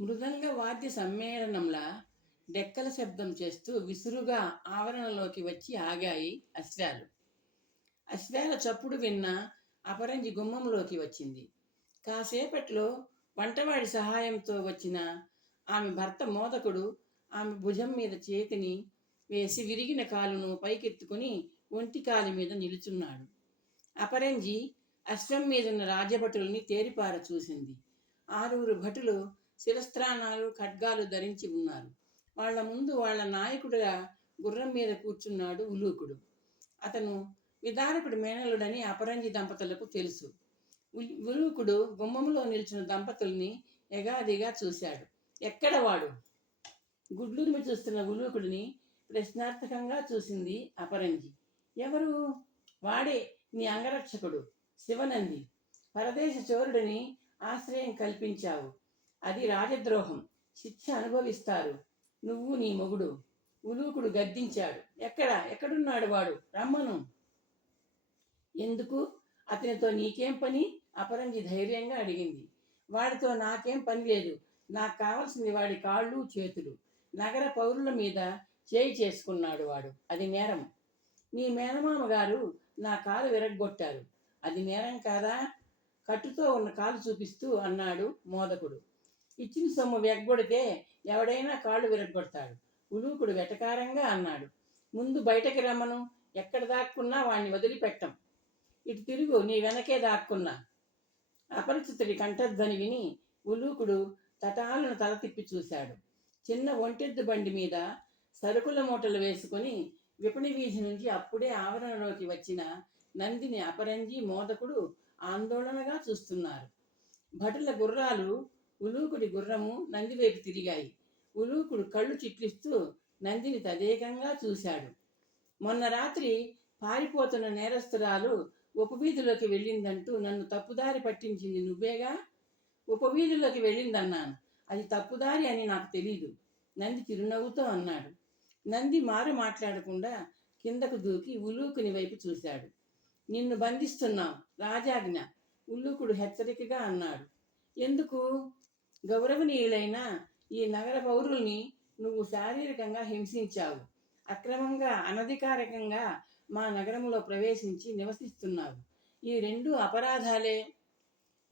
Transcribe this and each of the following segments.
మృదంగ వాద్య సమ్మేళనంలా డెక్కల శబ్దం చేస్తూ విసురుగా ఆవరణలోకి వచ్చి ఆగాయి అశ్వాలు. అశ్వాల చప్పుడు విన్న అపరంజి గుమ్మంలోకి వచ్చింది. కాసేపట్లో వంటవాడి సహాయంతో వచ్చిన ఆమె భర్త మోదకుడు ఆమె భుజం మీద చేతిని వేసి విరిగిన కాలును పైకెత్తుకుని ఒంటి కాలి మీద నిలుచున్నాడు. అపరంజి అశ్వం మీదున్న రాజభటుల్ని తేరిపార చూసింది. ఆరుగురు భటులు శిరస్త్రాణాలు ఖడ్గాలు ధరించి ఉన్నారు. వాళ్ళ ముందు వాళ్ళ నాయకుడిగా గుర్రం మీద కూర్చున్నాడు ఉలూకుడు. అతను విదారకుడు మేనలుడని అపరంజి దంపతులకు తెలుసు. ఉలూకుడు గుమ్మంలో నిల్చున్న దంపతుల్ని ఎగాదిగా చూశాడు. ఎక్కడ వాడు? గుడ్లూరిమి చూస్తున్న ఉలూకుడిని ప్రశ్నార్థకంగా చూసింది అపరంజి. ఎవరు? వాడే నీ అంగరక్షకుడు శివనంది. పరదేశ చోరుడిని ఆశ్రయం కల్పించావు. అది రాజద్రోహం. శిక్ష అనుభవిస్తారు. నువ్వు నీ మొగుడు. ఉలూకుడు గద్దించాడు. ఎక్కడ? ఎక్కడున్నాడు వాడు? రమ్మను. ఎందుకు? అతనితో నీకేం పని? అపరంజి ధైర్యంగా అడిగింది. వాడితో నాకేం పని లేదు. నాకు కావలసింది వాడి కాళ్ళు చేతులు. నగర పౌరుల మీద చేయి చేసుకున్నాడు వాడు. అది నేరం. నీ మేనమామ గారు నా కాలు విరగ్గొట్టారు. అది నేరం కాదా? కట్టుతో ఉన్న కాలు చూపిస్తూ అన్నాడు మోదకుడు. ఇచ్చిన సొమ్ము వెగ్గొడితే ఎవడైనా కాళ్ళు విరగ్గొడతాడు. ఉలూకుడు వెటకారంగా అన్నాడు. ముందు బయటకి రమ్మను. ఎక్కడ దాక్కున్నా వాణ్ణి వదిలిపెట్టం. ఇటు తిరుగు నీ వెనకే దాక్కున్నా. అపరిచితుడి కంఠధ్వని విని ఉలూకుడు తటాలను తల తిప్పి చూశాడు. చిన్న ఒంటెద్దు బండి మీద సరుకుల మూటలు వేసుకుని విపణి వీధి నుంచి అప్పుడే ఆవరణలోకి వచ్చిన నందిని అపరంజి మోదకుడు ఆందోళనగా చూస్తున్నారు. భటుల గుర్రాలు ఉలూకుడి గుర్రము నంది వైపు తిరిగాయి. ఉలూకుడు కళ్ళు చిట్లిస్తూ నందిని తదేకంగా చూశాడు. మొన్న రాత్రి పారిపోతున్న నేరస్తురాలు ఉపవీధిలోకి వెళ్ళిందంటూ నన్ను తప్పుదారి పట్టించింది నువ్వేగా? ఉపవీధిలోకి వెళ్ళిందన్నాను. అది తప్పుదారి అని నాకు తెలీదు. నంది చిరునవ్వుతో అన్నాడు. నంది మారు మాట్లాడకుండా కిందకు దూకి ఉలూకుని వైపు చూశాడు. నిన్ను బంధిస్తున్నాం రాజాజ్ఞ ఉల్లూకుడు హెచ్చరికగా అన్నాడు. ఎందుకు? గౌరవనీయులైన ఈ నగర పౌరుల్ని నువ్వు శారీరకంగా హింసించావు. అక్రమంగా అనధికారికంగా మా నగరంలో ప్రవేశించి నివసిస్తున్నావు. ఈ రెండు అపరాధాలే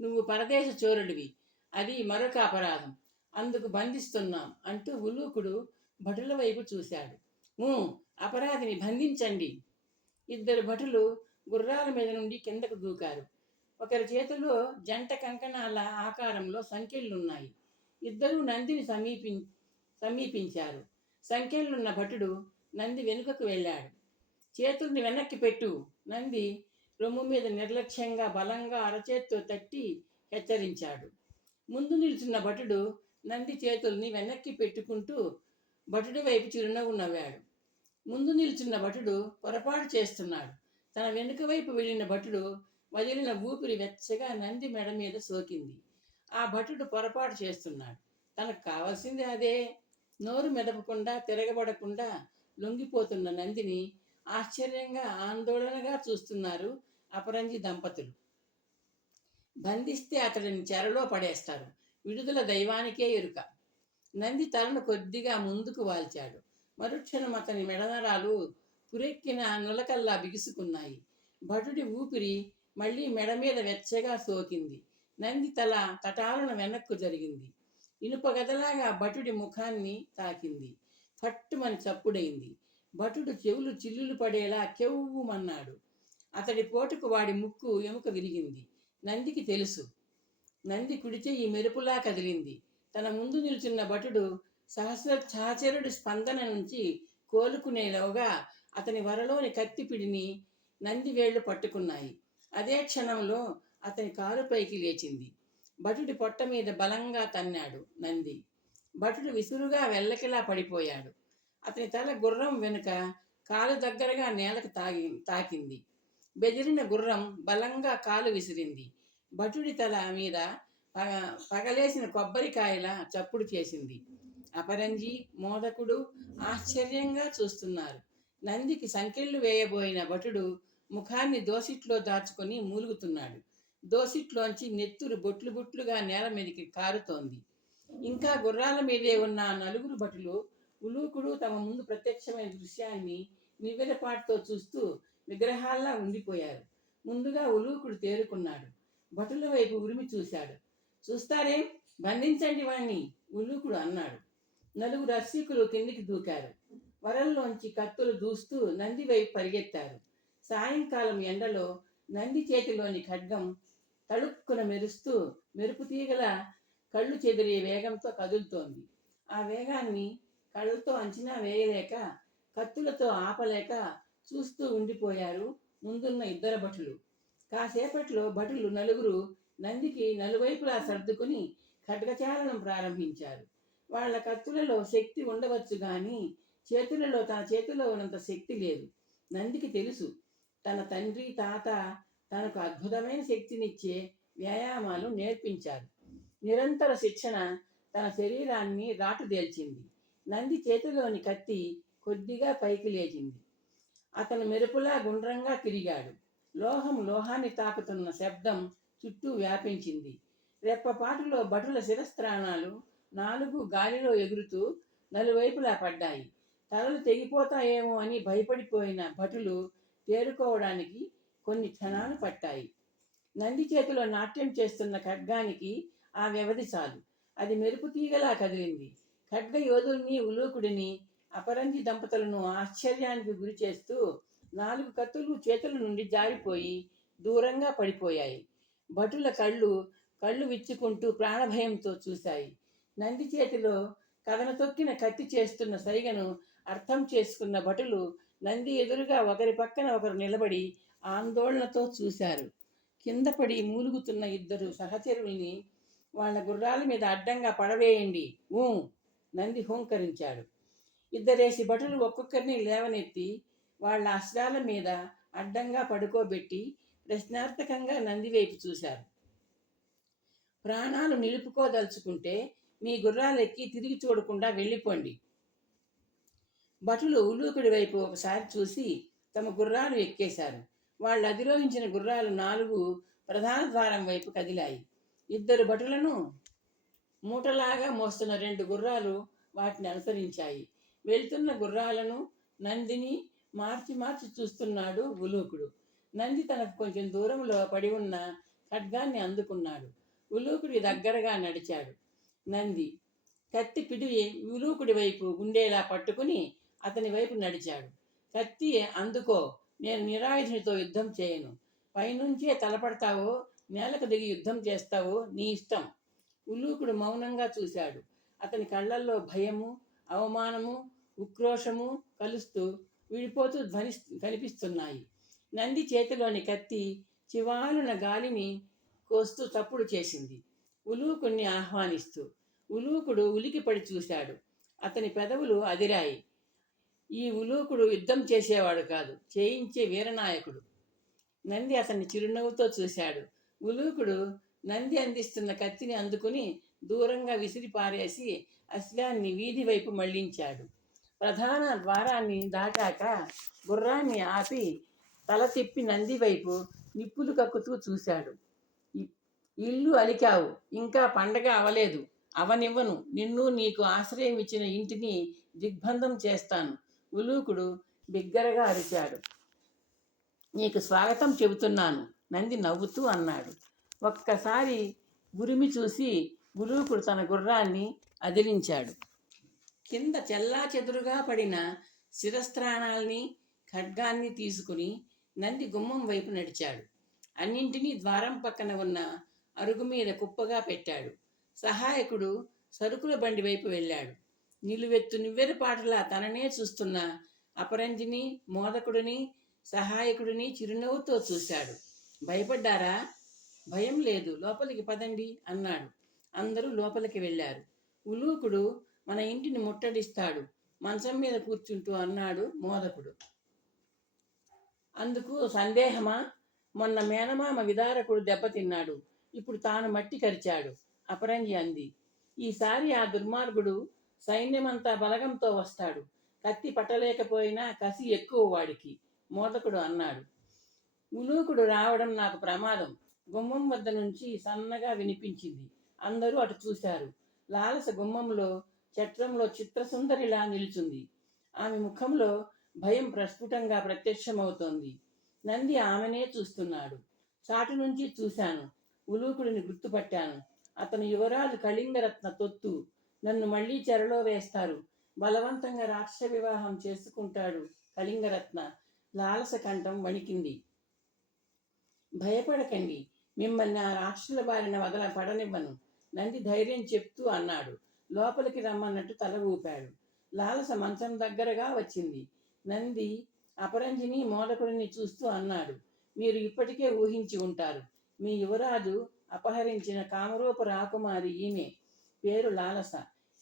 నువ్వు పరదేశ చోరుడివి. అది మరొక అపరాధం. అందుకు బంధిస్తున్నాం అంటూ ఉలూకుడు భటుల వైపు చూశాడు. ఊ అపరాధిని బంధించండి. ఇద్దరు భటులు గుర్రాల మీద నుండి కిందకు దూకారు. ఒకరి చేతిలో జంట కంకణాల ఆకారంలో సంఖ్యలున్నాయి. ఇద్దరు నందిని సమీపి సమీపించారు. సంఖ్యలున్న భటుడు నంది వెనుకకు వెళ్ళాడు. చేతుల్ని వెనక్కి పెట్టు. నంది రొమ్ము మీద నిర్లక్ష్యంగా బలంగా అరచేత్తో తట్టి హెచ్చరించాడు. ముందు నిల్చున్న భటుడు నంది చేతుల్ని వెనక్కి పెట్టుకుంటూ భటుడి వైపు చిరునవ్వు నవ్వాడు. ముందు నిల్చున్న భటుడు పొరపాటు చేస్తున్నాడు. తన వెనుక వైపు వెళ్ళిన భటుడు వదిలిన ఊపిరి వెచ్చగా నంది మెడ మీద సోకింది. ఆ భటుడు పొరపాటు చేస్తున్నాడు. తనకు కావాల్సింది అదే. నోరు మెదపకుండా తిరగబడకుండా లొంగిపోతున్న నందిని ఆశ్చర్యంగా ఆందోళనగా చూస్తున్నారు అపరంజి దంపతులు. బంధిస్తే అతడిని చెరలో పడేస్తారు. విడుదల దైవానికే ఎరుక. నంది తలను కొద్దిగా ముందుకు వాల్చాడు. మరుక్షణం అతని మెడనరాలు పురెక్కిన నులకల్లా బిగుసుకున్నాయి. భటుడి ఊపిరి మళ్ళీ మెడ మీద వెచ్చగా సోకింది. నంది తల తటాలన వెనక్కు జరిగింది. ఇనుప గదలాగా భటుడి ముఖాన్ని తాకింది. ఫట్టుమని చప్పుడైంది. భటుడు చెవులు చిల్లులు పడేలా కెవ్వుమన్నాడు. అతడి పోటుకు వాడి ముక్కు ఎముక విరిగింది. నందికి తెలుసు. నంది కుడి ఈ మెరుపులా కదిలింది. తన ముందు నిల్చున్న భటుడు సహస్ర చాచరుడి స్పందన నుంచి కోలుకునేలోగా అతని వరలోని కత్తిపిడిని నంది వేళ్ళు పట్టుకున్నాయి. అదే క్షణంలో అతని కాలుపైకి లేచింది. భటుడి పొట్ట మీద బలంగా తన్నాడు నంది. భటుడు విసురుగా వెళ్ళకిలా పడిపోయాడు. అతని తల గుర్రం వెనుక కాలు దగ్గరగా నేలకు తాగి తాకింది. బెదిరిన గుర్రం బలంగా కాలు విసిరింది. భటుడి తల మీద పగ పగలేసిన కొబ్బరికాయల చప్పుడు చేసింది. అపరంజి మోదకుడు ఆశ్చర్యంగా చూస్తున్నారు. నందికి సంకెళ్ళు వేయబోయిన భటుడు ముఖాన్ని దోసిట్లో దాచుకొని మూలుగుతున్నాడు. దోసిట్లోంచి నెత్తురు బొట్లు బొట్లుగా నేల మీదకి కారుతోంది. ఇంకా గుర్రాల మీదే ఉన్న నలుగురు భటులు ఉలూకుడు తమ ముందు ప్రత్యక్షమైన దృశ్యాన్ని నివ్వెరపాటుతో చూస్తూ విగ్రహాల్లా ఉండిపోయారు. ముందుగా ఉలూకుడు తేరుకున్నాడు. భటుల వైపు ఉరిమి చూశాడు. చూస్తారేం? బంధించండి వాణ్ణి ఉలూకుడు అన్నాడు. నలుగురు అర్శీకులు కిందికి దూకారు. వరల్లోంచి కత్తులు దూస్తూ నంది వైపు పరిగెత్తారు. సాయంకాలం ఎండలో నంది చేతిలోని ఖడ్గం తళుక్కున మెరుస్తూ మెరుపు తీగల కళ్ళు చెదిరే వేగంతో కదులుతోంది. ఆ వేగాన్ని కళ్ళతో అంచనా వేయలేక కత్తులతో ఆపలేక చూస్తూ ఉండిపోయారు ముందున్న ఇద్దరు భటులు. కాసేపట్లో భటులు నలుగురు నందికి నలువైపులా సర్దుకుని ఖడ్గచాలనం ప్రారంభించారు. వాళ్ళ కత్తులలో శక్తి ఉండవచ్చు కానీ చేతులలో తన చేతిలో ఉన్నంత శక్తి లేదు. నందికి తెలుసు తన తండ్రి తాత తనకు అద్భుతమైన శక్తినిచ్చే వ్యాయామాలు నేర్పించారు. నిరంతర శిక్షణ తన శరీరాన్ని రాటుదేల్చింది. నంది చేతిలోని కత్తి కొద్దిగా పైకి లేచింది. అతను మెరుపులా గుండ్రంగా తిరిగాడు. లోహం లోహాన్ని తాకుతున్న శబ్దం చుట్టూ వ్యాపించింది. రెప్పపాటులో భటుల శిరస్త్రాణాలు నాలుగు గాలిలో ఎగురుతూ నలువైపులా పడ్డాయి. తలలు తెగిపోతాయేమో అని భయపడిపోయిన భటులు తేరుకోవడానికి కొన్ని క్షణాలు పట్టాయి. నంది చేతిలో నాట్యం చేస్తున్న ఖడ్గానికి ఆ వ్యవధి చాలు. అది మెరుపు తీగలా కదిలింది. ఖడ్గ యోధుల్ని ఉలూకుడిని అపరంజి దంపతులను ఆశ్చర్యానికి గురి చేస్తూ నాలుగు కత్తులు చేతుల నుండి జారిపోయి దూరంగా పడిపోయాయి. భటుల కళ్ళు కళ్ళు విచ్చుకుంటూ ప్రాణభయంతో చూశాయి. నంది చేతిలో కథన తొక్కిన కత్తి చేస్తున్న సైగను అర్థం చేసుకున్న భటులు నంది ఎదురుగా ఒకరి పక్కన ఒకరు నిలబడి ఆందోళనతో చూశారు. కింద పడి మూలుగుతున్న ఇద్దరు సహచరుల్ని వాళ్ళ గుర్రాల మీద అడ్డంగా పడవేయండి. ఊ! నంది హోంకరించాడు. ఇద్దరేసి భటులు ఒక్కొక్కరిని లేవనెత్తి వాళ్ళ అస్త్రాల మీద అడ్డంగా పడుకోబెట్టి ప్రశ్నార్థకంగా నంది వైపు చూశారు. ప్రాణాలు నిలుపుకోదలుచుకుంటే మీ గుర్రాలెక్కి తిరిగి చూడకుండా వెళ్ళిపోండి. భటులు ఉలూకుడి వైపు ఒకసారి చూసి తమ గుర్రాలు ఎక్కేశారు. వాళ్ళు అధిరోహించిన గుర్రాలు నాలుగు ప్రధాన ద్వారం వైపు కదిలాయి. ఇద్దరు భటులను మూటలాగా మోస్తున్న రెండు గుర్రాలు వాటిని అనుసరించాయి. వెళ్తున్న గుర్రాలను నందిని మార్చి మార్చి చూస్తున్నాడు ఉలూకుడు. నంది తనకు కొంచెం దూరంలో పడి ఉన్న ఖడ్గాన్ని అందుకున్నాడు. ఉలూకుడి దగ్గరగా నడిచాడు. నంది కత్తి పిడివి ఉలూకుడి వైపు గుండేలా పట్టుకుని అతని వైపు నడిచాడు. కత్తి అందుకో. నేను నిరాయుధునితో యుద్ధం చేయను. పైనుంచే తలపడతావో నేలకు దిగి యుద్ధం చేస్తావో నీ ఇష్టం. ఉలూకుడు మౌనంగా చూశాడు. అతని కళ్ళల్లో భయము అవమానము ఉక్రోషము కలుస్తూ విడిపోతూ ధ్వని కనిపిస్తున్నాయి. నంది చేతిలోని కత్తి చివాలున గాలిని కోస్తూ తప్పుడు చేసింది. ఉలూకుణ్ణి ఆహ్వానిస్తూ. ఉలూకుడు ఉలికిపడి చూశాడు. అతని పెదవులు అదిరాయి. ఈ ఉలూకుడు యుద్ధం చేసేవాడు కాదు. చేయించే వీరనాయకుడు. నంది అతన్ని చిరునవ్వుతో చూశాడు. ఉలూకుడు నంది అందిస్తున్న కత్తిని అందుకుని దూరంగా విసిరి పారేసి అశ్వాన్ని వీధి వైపు మళ్ళించాడు. ప్రధాన ద్వారాన్ని దాటాక గుర్రాన్ని ఆపి తల తిప్పి నంది వైపు నిప్పులు కక్కుతూ చూశాడు. ఇల్లు అలికావు. ఇంకా పండగ అవలేదు. అవనివ్వను. నిన్ను నీకు ఆశ్రయం ఇచ్చిన ఇంటిని దిగ్బంధం చేస్తాను. ఉలూకుడు బిగ్గరగా అరిచాడు. నీకు స్వాగతం చెబుతున్నాను. నంది నవ్వుతూ అన్నాడు. ఒక్కసారి గురిమి చూసి గురువుకుడు తన గుర్రాన్ని అదిలించాడు. కింద చెల్లా చెదురుగా పడిన శిరస్త్రాణాల్ని ఖడ్గాన్ని తీసుకుని నంది గుమ్మం వైపు నడిచాడు. అన్నింటినీ ద్వారం పక్కన ఉన్న అరుగు మీద కుప్పగా పెట్టాడు. సహాయకుడు సరుకుల బండి వైపు వెళ్ళాడు. నిలువెత్తు నివ్వెరపాటులా తననే చూస్తున్న అపరంజిని మోదకుడిని సహాయకుడిని చిరునవ్వుతో చూశాడు. భయపడ్డారా? భయం లేదు. లోపలికి పదండి అన్నాడు. అందరూ లోపలికి వెళ్ళారు. ఉలూకుడు మన ఇంటిని ముట్టడిస్తాడు. మంచం మీద కూర్చుంటూ అన్నాడు మోదకుడు. అందుకు సందేహమా? మొన్న మేనమామ విదారకుడు దెబ్బతిన్నాడు ఇప్పుడు తాను మట్టి కరిచాడు. అపరంజి అంది. ఈసారి ఆ దుర్మార్గుడు సైన్యమంతా బలగంతో వస్తాడు. కత్తి పట్టలేకపోయినా కసి ఎక్కువ వాడికి మోదకుడు అన్నాడు. ఉలూకుడు రావడం నాకు ప్రమాదం. గుమ్మం వద్ద నుంచి సన్నగా వినిపించింది. అందరూ అటు చూశారు. లాలస గుమ్మంలో చట్రంలో చిత్రసుందరిలా నిలుచుంది. ఆమె ముఖంలో భయం ప్రస్ఫుటంగా ప్రత్యక్షమవుతోంది. నంది ఆమెనే చూస్తున్నాడు. చాటు నుంచి చూశాను. ఉలూకుడిని గుర్తుపట్టాను. అతను యువరాజు కళింగరత్న తొత్తు నన్ను మళ్ళీ చెరలో వేస్తారు. బలవంతంగా రాక్షస వివాహం చేసుకుంటాడు కళింగరత్న. లాలస కంఠం వణికింది. భయపడకండి. మిమ్మల్ని ఆ రాక్షసుల బారిన వదల పడనివ్వను. నంది ధైర్యం చెప్తూ అన్నాడు. లోపలికి రమ్మన్నట్టు తల ఊపాడు. లాలస మంచం దగ్గరగా వచ్చింది. నంది అపరంజిని మోదకుడిని చూస్తూ అన్నాడు. మీరు ఇప్పటికే ఊహించి ఉంటారు. మీ యువరాజు అపహరించిన కామరూప రాకుమారి ఈమె. పేరు లాలస.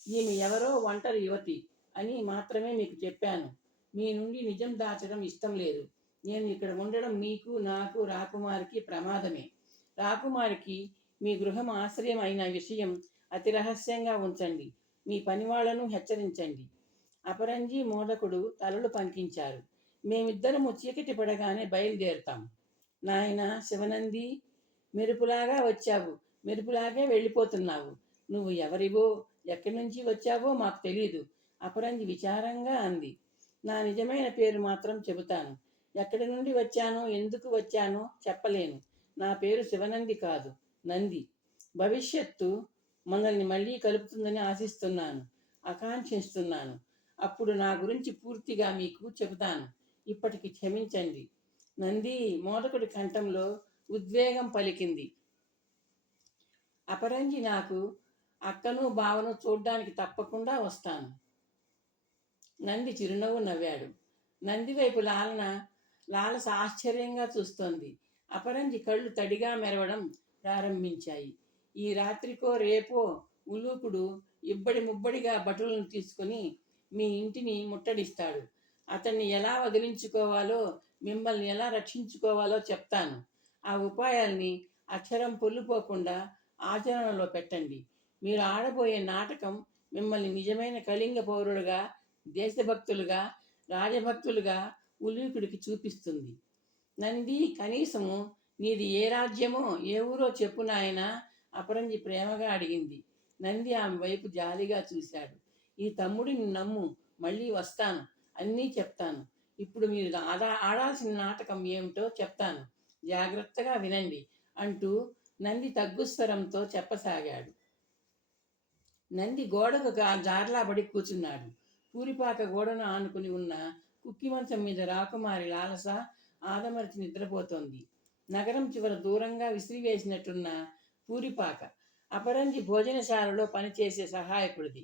ఈమె ఎవరో ఒంటరి యువతి అని మాత్రమే మీకు చెప్పాను. మీ నుండి నిజం దాచడం ఇష్టం లేదు. నేను ఇక్కడ ఉండడం మీకు నాకు రాకుమారికి ప్రమాదమే. రాకుమారికి మీ గృహం ఆశ్రయం అయిన విషయం అతి రహస్యంగా ఉంచండి. మీ పనివాళ్ళను హెచ్చరించండి. అపరంజి మోదకుడు తలలు పంకించారు. మేమిద్దరము చీకటి పడగానే బయలుదేరుతాం. నాయన శివనంది మెరుపులాగా వచ్చావు. మెరుపులాగే వెళ్ళిపోతున్నావు. నువ్వు ఎవరివో ఎక్కడి నుంచి వచ్చావో మాకు తెలియదు అపరంజి విచారంగా అంది. నా నిజమైన పేరు మాత్రం చెబుతాను. ఎక్కడి నుండి వచ్చానో? ఎందుకు వచ్చానో? చెప్పలేను. నా పేరు శివనంది కాదు నంది. భవిష్యత్తు మనల్ని మళ్ళీ కలుపుతుందని ఆశిస్తున్నాను ఆకాంక్షిస్తున్నాను. అప్పుడు నా గురించి పూర్తిగా మీకు చెబుతాను. ఇప్పటికి క్షమించండి. నంది మోదకుడి కంఠంలో ఉద్వేగం పలికింది. అపరంజి నాకు అక్కను బావను చూడ్డానికి తప్పకుండా వస్తాను. నంది చిరునవ్వు నవ్వాడు. నంది వైపు లాలన లాలస ఆశ్చర్యంగా చూస్తోంది. అపరంజి కళ్ళు తడిగా మెరవడం ప్రారంభించాయి. ఈ రాత్రికో రేపో ఉలూకుడు ఇబ్బడి ముబ్బడిగా భటులను తీసుకుని మీ ఇంటిని ముట్టడిస్తాడు. అతన్ని ఎలా వదిలించుకోవాలో మిమ్మల్ని ఎలా రక్షించుకోవాలో చెప్తాను. ఆ ఉపాయాల్ని అక్షరం పొల్లుపోకుండా ఆచరణలో పెట్టండి. మీరు ఆడబోయే నాటకం మిమ్మల్ని నిజమైన కళింగ పౌరులుగా దేశభక్తులుగా రాజభక్తులుగా ఉల్లీకుడికి చూపిస్తుంది. నంది కనీసము నీది ఏ రాజ్యమో ఏ ఊరో చెప్పు నాయన అపరంజి ప్రేమగా అడిగింది. నంది ఆమె వైపు జాలిగా చూశాడు. ఈ తమ్ముడిని నమ్ము మళ్ళీ వస్తాను అన్నీ చెప్తాను. ఇప్పుడు మీరు ఆడా ఆడాల్సిన నాటకం ఏమిటో చెప్తాను. జాగ్రత్తగా వినండి అంటూ నంది తగ్గుస్వరంతో చెప్పసాగాడు. నంది గోడకు జార్లాబడి కూర్చున్నాడు పూరిపాక గోడను ఆనుకుని ఉన్న కుక్కి మంచం మీద రాకుమారి లాలస ఆదమరిచి నిద్రపోతోంది. నగరం చివర దూరంగా విసిరివేసినట్టున్న పూరిపాక అపరంజి భోజనశాలలో పనిచేసే సహాయకుడిది.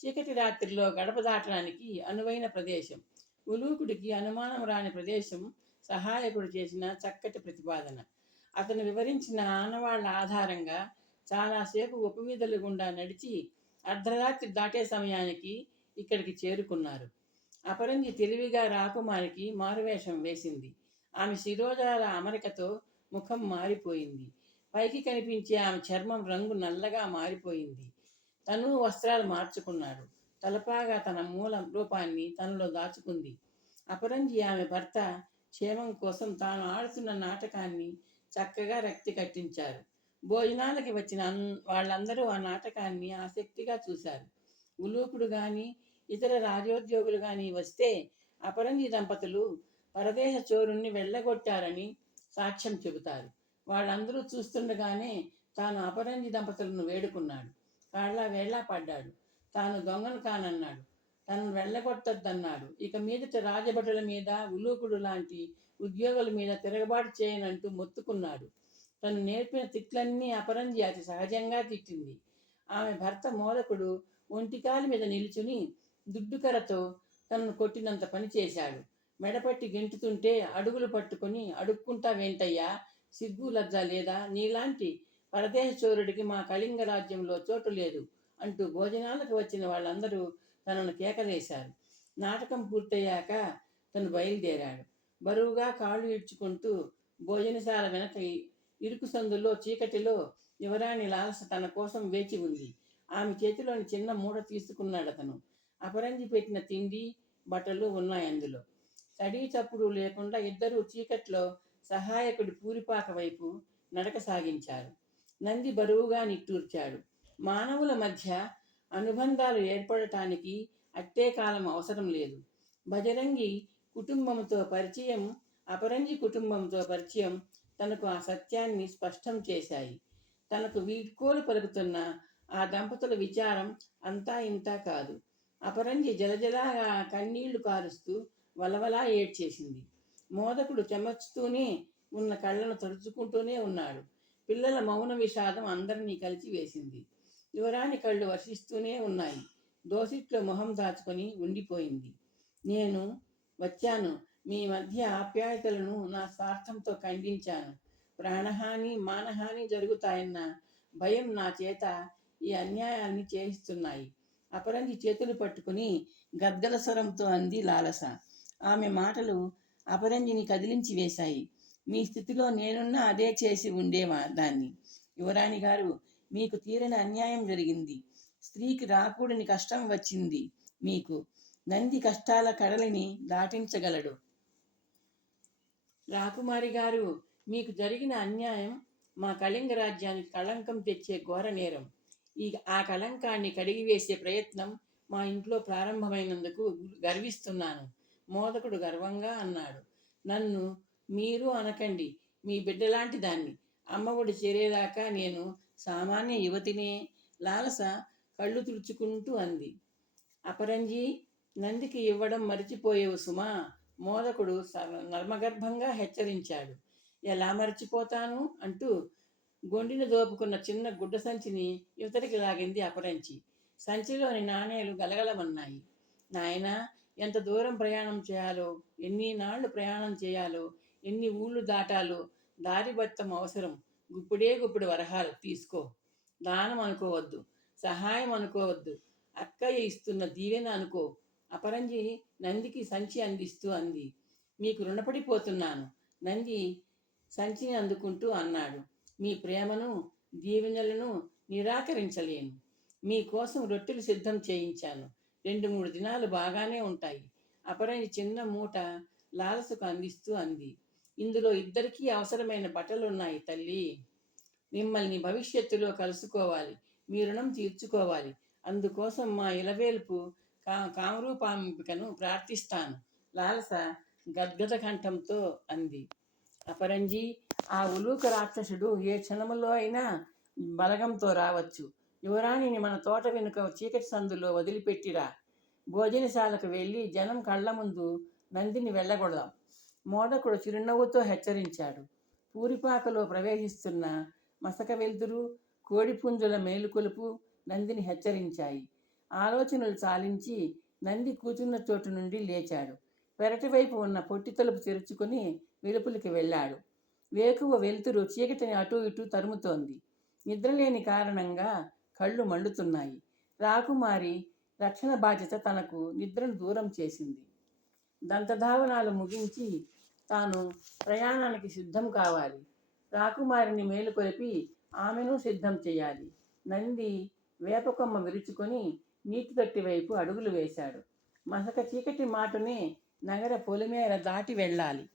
చీకటి రాత్రిలో గడప దాటడానికి అనువైన ప్రదేశం. ఉలూకుడికి అనుమానం రాని ప్రదేశం సహాయకుడు చేసిన చక్కటి ప్రతిపాదన. అతను వివరించిన ఆనవాళ్ళ ఆధారంగా చాలాసేపు ఉపవీధుల గుండా నడిచి అర్ధరాత్రి దాటే సమయానికి ఇక్కడికి చేరుకున్నారు. అపరంజి తెలివిగా రాకుమారికి మారువేషం వేసింది. ఆమె శిరోజాల అమరికతో ముఖం మారిపోయింది. పైకి కనిపించే ఆమె చర్మం రంగు నల్లగా మారిపోయింది. తను వస్త్రాలు మార్చుకున్నాడు. తలపాగా తన మూల రూపాన్ని తనలో దాచుకుంది. అపరంజి ఆమె భర్త క్షేమం కోసం తాను ఆడుతున్న నాటకాన్ని చక్కగా రక్తి కట్టించారు. భోజనాలకి వచ్చిన వాళ్ళందరూ ఆ నాటకాన్ని ఆసక్తిగా చూశారు. ఉలూకుడు గాని ఇతర రాజోద్యోగులు గాని వస్తే అపరంజి దంపతులు పరదేశ చోరుణ్ణి వెళ్ళగొట్టారని సాక్ష్యం చెబుతారు. వాళ్ళందరూ చూస్తుండగానే తాను అపరంజి దంపతులను వేడుకున్నాడు. కాళ్ళ వేళ పడ్డాడు. తాను దొంగను కానన్నాడు. తనను వెళ్ళగొట్టద్దన్నాడు. ఇక మీదట రాజభటుల మీద ఉలూకుడు లాంటి ఉద్యోగుల మీద తిరగబాటు చేయనంటూ మొత్తుకున్నాడు. తను నేర్పిన తిట్లన్నీ అపరంజి అతి సహజంగా తిట్టింది. ఆమె భర్త మోదకుడు ఒంటికాలి మీద నిలుచుని దుడ్డుకరతో తనను కొట్టినంత పని చేశాడు. మెడపట్టి గెంటుతుంటే అడుగులు పట్టుకొని అడుక్కుంటా వెంటయ్యా సిగ్గు లజ్జ లేదా? నీలాంటి పరదేశ చోరుడికి మా కళింగ రాజ్యంలో చోటు లేదు అంటూ భోజనాలకు వచ్చిన వాళ్ళందరూ తనను కేకలేశారు. నాటకం పూర్తయ్యాక తను బయలుదేరాడు. బరువుగా కాళ్ళు ఇడ్చుకుంటూ భోజనశాల వెనక ఇరుకు సందులో చీకటిలో యువరాణి లాలస తన కోసం వేచి ఉంది. ఆమె చేతిలోని చిన్న మూట తీసుకున్నాడు అతను అపరంజి పెట్టిన తిండి బట్టలు ఉన్నాయి అందులో. తడి చప్పుడు లేకుండా ఇద్దరూ చీకట్లో సహాయకుడి పూరిపాక వైపు నడక సాగించారు. నంది బరువుగా నిట్టూర్చాడు. మానవుల మధ్య అనుబంధాలు ఏర్పడటానికి అట్టే కాలం అవసరం లేదు. బజరంగి కుటుంబంతో పరిచయం అపరంజి కుటుంబంతో పరిచయం తనకు ఆ సత్యాన్ని స్పష్టం చేశాయి. తనకు వీడ్కోలు పలుకుతున్న ఆ దంపతుల విచారం అంతా ఇంతా కాదు. అపరంజి జలజలాగా కన్నీళ్ళు కారుస్తూ వలవలా ఏడ్చేసింది. మోదకుడు చెమర్చుతూనే ఉన్న కళ్ళను తడుచుకుంటూనే ఉన్నాడు. పిల్లల మౌన విషాదం అందరినీ కలిసి వేసింది. యువరాణి కళ్ళు వర్షిస్తూనే ఉన్నాయి. దోసిట్లో మొహం దాచుకొని ఉండిపోయింది. నేను వచ్చాను. మీ మధ్య ఆప్యాయతలను నా స్వార్థంతో ఖండించాను. ప్రాణహాని మానహాని జరుగుతాయన్న భయం నా చేత ఈ అన్యాయాన్ని చేయిస్తున్నాయి అపరంజి చేతులు పట్టుకుని గద్గల స్వరంతో అంది లాలస. ఆమె మాటలు అపరంజిని కదిలించి వేశాయి. మీ స్థితిలో నేనున్నా అదే చేసి ఉండేవా దాన్ని? యువరాణి గారు మీకు తీరని అన్యాయం జరిగింది. స్త్రీకి రాకూడని కష్టం వచ్చింది మీకు. నంది కష్టాల కడలిని దాటించగలడు. రాకుమారి గారు మీకు జరిగిన అన్యాయం మా కళింగ రాజ్యానికి కళంకం తెచ్చే ఘోర నేరం. ఈ ఆ కళంకాన్ని కడిగివేసే ప్రయత్నం మా ఇంట్లో ప్రారంభమైనందుకు గర్విస్తున్నాను. మోదకుడు గర్వంగా అన్నాడు. నన్ను మీరు అనకండి మీ బిడ్డలాంటి దాన్ని. అమ్మఒడి చేరేదాకా నేను సామాన్య యువతినే లాలస కళ్ళు తుడుచుకుంటూ అంది. అపరంజి నందికి ఇవ్వడం మరిచిపోయేవు సుమా మోదకుడు స- నర్మగర్భంగా హెచ్చరించాడు. ఎలా మర్చిపోతాను? అంటూ గొండిని దోపుకున్న చిన్న గుడ్డ సంచిని యువతరికి లాగింది అపరంచి. సంచిలోని నాణేలు గలగలమన్నాయి. నాయనా ఎంత దూరం ప్రయాణం చేయాలో ఎన్ని నాళ్ళు ప్రయాణం చేయాలో ఎన్ని ఊళ్ళు దాటాలో దారి అవసరం. గుప్పుడే గుప్పుడు వరహాలు తీసుకో. దానం అనుకోవద్దు సహాయం అనుకోవద్దు. అక్కయ్య ఇస్తున్న దీవెన అనుకో. అపరంజి నందికి సంచి అందిస్తూ అంది. మీకు రుణపడిపోతున్నాను నంది సంచిని అందుకుంటూ అన్నాడు. మీ ప్రేమను దీవెనలను నిరాకరించలేను. మీకోసం రొట్టెలు సిద్ధం చేయించాను. రెండు మూడు దినాలు బాగానే ఉంటాయి అపరంజి చిన్న మూట లాలసుకు అందిస్తూ అంది. ఇందులో ఇద్దరికీ అవసరమైన బట్టలు ఉన్నాయి తల్లి. మిమ్మల్ని భవిష్యత్తులో కలుసుకోవాలి. మీ రుణం తీర్చుకోవాలి. అందుకోసం మా ఇలవేల్పు కామరూపాంబికను ప్రార్థిస్తాను. లాలస గద్గద కంఠంతో అంది. అపరంజి ఆ ఉలూక రాక్షసుడు ఏ క్షణములో అయినా బలగంతో రావచ్చు. యువరాణిని మన తోట వెనుక చీకటి సందులో వదిలిపెట్టిరా. భోజనశాలకు వెళ్ళి జనం కళ్ళ ముందు నందిని వెళ్ళగొడదాం. మోదకుడు చిరునవ్వుతో హెచ్చరించాడు. పూరిపాకలో ప్రవేశిస్తున్న మసక వెలుతురు కోడిపుంజుల మేలుకొలుపు నందిని హెచ్చరించాయి. ఆలోచనలు చాలించి నంది కూర్చున్న చోటు నుండి లేచాడు. పెరటి వైపు ఉన్న పొట్టి తలుపు తెరుచుకుని వెలుపులకి వెళ్ళాడు. వేకువ వెలుతురు చీకటిని అటూ ఇటూ తరుముతోంది. నిద్రలేని కారణంగా కళ్ళు మండుతున్నాయి. రాకుమారి రక్షణ బాధ్యత తనకు నిద్రను దూరం చేసింది. దంతధావనాలు ముగించి తాను ప్రయాణానికి సిద్ధం కావాలి. రాకుమారిని మేలుకొలిపి ఆమెను సిద్ధం చేయాలి. నంది వేపకొమ్మ విరుచుకొని నీటి తొట్టి వైపు అడుగులు వేశాడు. మసక చీకటి మాటుని నగర పొలిమేర దాటి వెళ్ళాలి.